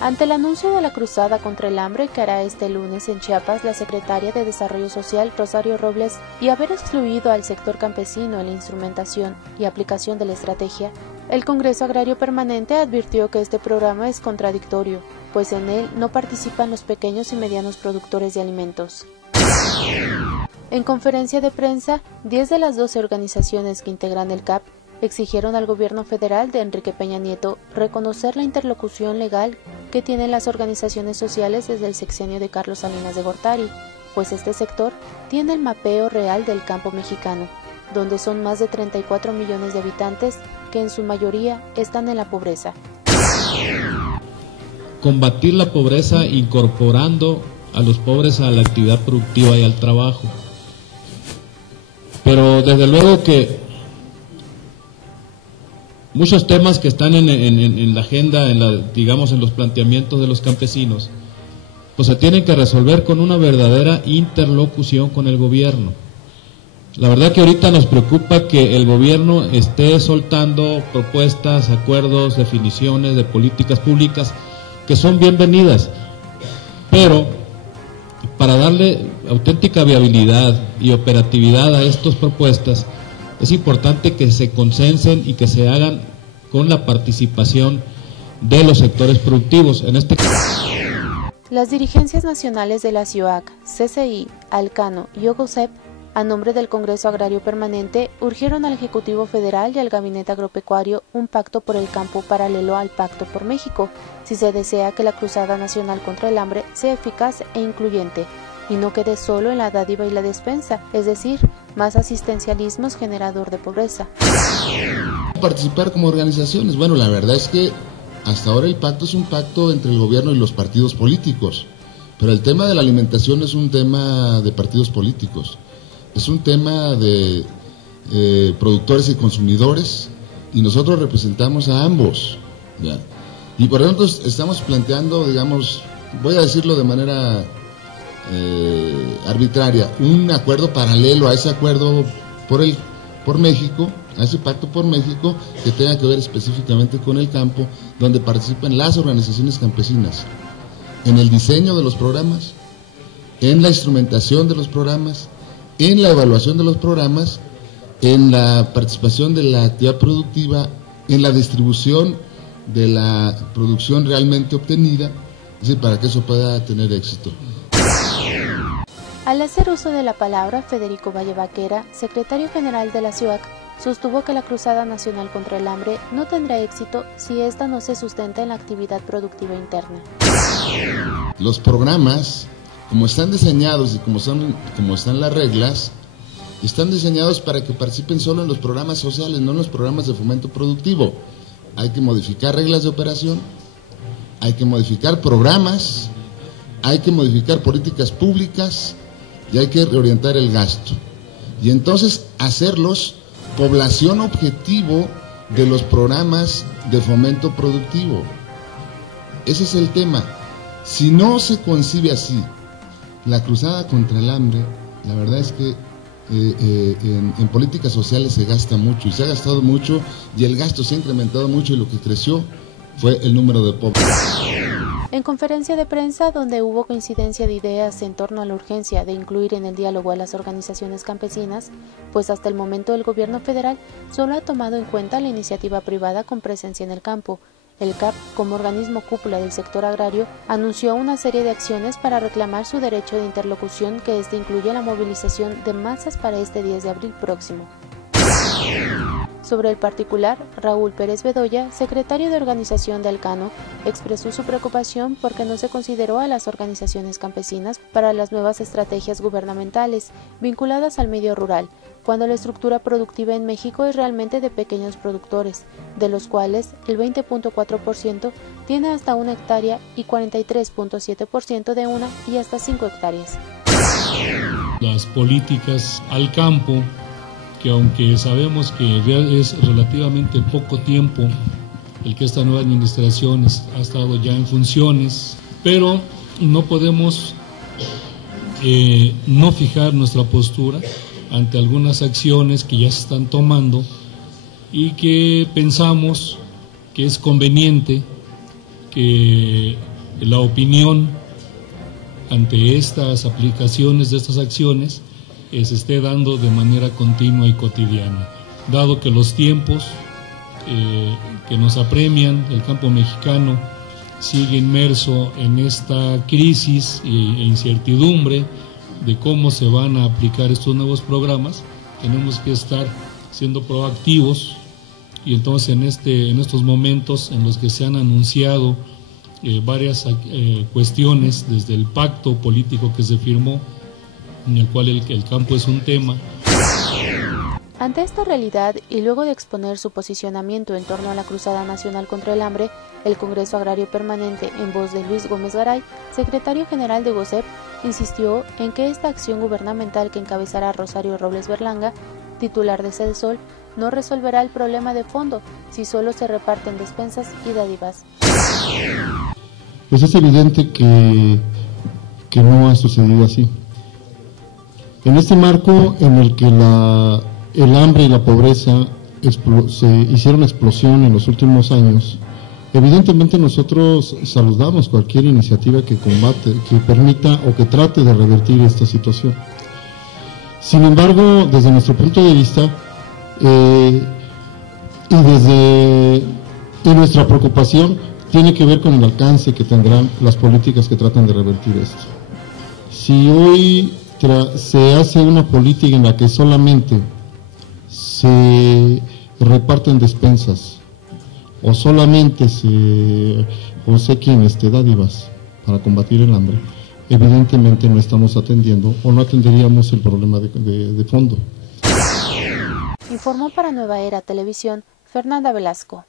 Ante el anuncio de la cruzada contra el hambre que hará este lunes en Chiapas la secretaria de Desarrollo Social, Rosario Robles, y haber excluido al sector campesino en la instrumentación y aplicación de la estrategia, el Congreso Agrario Permanente advirtió que este programa es contradictorio, pues en él no participan los pequeños y medianos productores de alimentos. En conferencia de prensa, 10 de las 12 organizaciones que integran el CAP exigieron al gobierno federal de Enrique Peña Nieto reconocer la interlocución legal que tienen las organizaciones sociales desde el sexenio de Carlos Salinas de Gortari, pues este sector tiene el mapeo real del campo mexicano, donde son más de 34 millones de habitantes que en su mayoría están en la pobreza. Combatir la pobreza incorporando a los pobres a la actividad productiva y al trabajo. Pero desde luego que muchos temas que están en la agenda, digamos en los planteamientos de los campesinos, pues se tienen que resolver con una verdadera interlocución con el gobierno. La verdad que ahorita nos preocupa que el gobierno esté soltando propuestas, acuerdos, definiciones de políticas públicas que son bienvenidas, pero para darle auténtica viabilidad y operatividad a estas propuestas, es importante que se consensen y que se hagan con la participación de los sectores productivos. En este caso, las dirigencias nacionales de la CIOAC, CCI, Alcano y OGOCEP, a nombre del Congreso Agrario Permanente, urgieron al Ejecutivo Federal y al Gabinete Agropecuario un pacto por el campo paralelo al Pacto por México, si se desea que la Cruzada Nacional contra el Hambre sea eficaz e incluyente, y no quede solo en la dádiva y la despensa, es decir, más asistencialismo es generador de pobreza. Participar como organizaciones, bueno, la verdad es que hasta ahora el pacto es un pacto entre el gobierno y los partidos políticos, pero el tema de la alimentación es un tema de partidos políticos, es un tema de productores y consumidores, y nosotros representamos a ambos, ¿ya? Y por ejemplo estamos planteando, digamos, voy a decirlo de manera arbitraria, un acuerdo paralelo a ese acuerdo por México, a ese pacto por México, que tenga que ver específicamente con el campo, donde participen las organizaciones campesinas en el diseño de los programas, en la instrumentación de los programas, en la evaluación de los programas, en la participación de la actividad productiva, en la distribución de la producción realmente obtenida, es decir, para que eso pueda tener éxito. Al hacer uso de la palabra, Federico Valle Vaquera, secretario general de la CIOAC, sostuvo que la Cruzada Nacional contra el Hambre no tendrá éxito si ésta no se sustenta en la actividad productiva interna. Los programas, como están diseñados y como están las reglas, están diseñados para que participen solo en los programas sociales, no en los programas de fomento productivo. Hay que modificar reglas de operación, hay que modificar programas, hay que modificar políticas públicas y hay que reorientar el gasto. Y entonces hacerlos población objetivo de los programas de fomento productivo. Ese es el tema. Si no se concibe así la cruzada contra el hambre, la verdad es que en políticas sociales se gasta mucho y se ha gastado mucho y el gasto se ha incrementado mucho y lo que creció fue el número de pobres. En conferencia de prensa, donde hubo coincidencia de ideas en torno a la urgencia de incluir en el diálogo a las organizaciones campesinas, pues hasta el momento el gobierno federal solo ha tomado en cuenta la iniciativa privada con presencia en el campo. El CAP, como organismo cúpula del sector agrario, anunció una serie de acciones para reclamar su derecho de interlocución, que incluye la movilización de masas para este 10 de abril próximo. Sobre el particular, Raúl Pérez Bedoya, secretario de organización de Alcano, expresó su preocupación porque no se consideró a las organizaciones campesinas para las nuevas estrategias gubernamentales vinculadas al medio rural, cuando la estructura productiva en México es realmente de pequeños productores, de los cuales el 20.4% tiene hasta 1 hectárea y 43.7% de 1 y hasta 5 hectáreas. Las políticas al campo, que aunque sabemos que es relativamente poco tiempo el que esta nueva administración ha estado ya en funciones, pero no podemos no fijar nuestra postura ante algunas acciones que ya se están tomando y que pensamos que es conveniente que la opinión ante estas aplicaciones de estas acciones se esté dando de manera continua y cotidiana, dado que los tiempos que nos apremian, el campo mexicano sigue inmerso en esta crisis e incertidumbre de cómo se van a aplicar estos nuevos programas. Tenemos que estar siendo proactivos, y entonces en estos momentos en los que se han anunciado varias cuestiones, desde el pacto político que se firmó, en el cual el campo es un tema. Ante esta realidad, y luego de exponer su posicionamiento en torno a la Cruzada Nacional contra el Hambre, el Congreso Agrario Permanente, en voz de Luis Gómez Garay, secretario general de GOSEP, insistió en que esta acción gubernamental que encabezará Rosario Robles Berlanga, titular de Sedesol, no resolverá el problema de fondo si solo se reparten despensas y dádivas. Pues es evidente que no ha sucedido así. En este marco en el que el hambre y la pobreza se hicieron explosión en los últimos años, evidentemente nosotros saludamos cualquier iniciativa que combate, que permita o que trate de revertir esta situación. Sin embargo, desde nuestro punto de vista y nuestra preocupación tiene que ver con el alcance que tendrán las políticas que tratan de revertir esto. Si hoy se hace una política en la que solamente se reparten despensas o solamente se obsequian dádivas para combatir el hambre, evidentemente no estamos atendiendo o no atenderíamos el problema de fondo. Informó para Nueva Era Televisión Fernanda Velasco.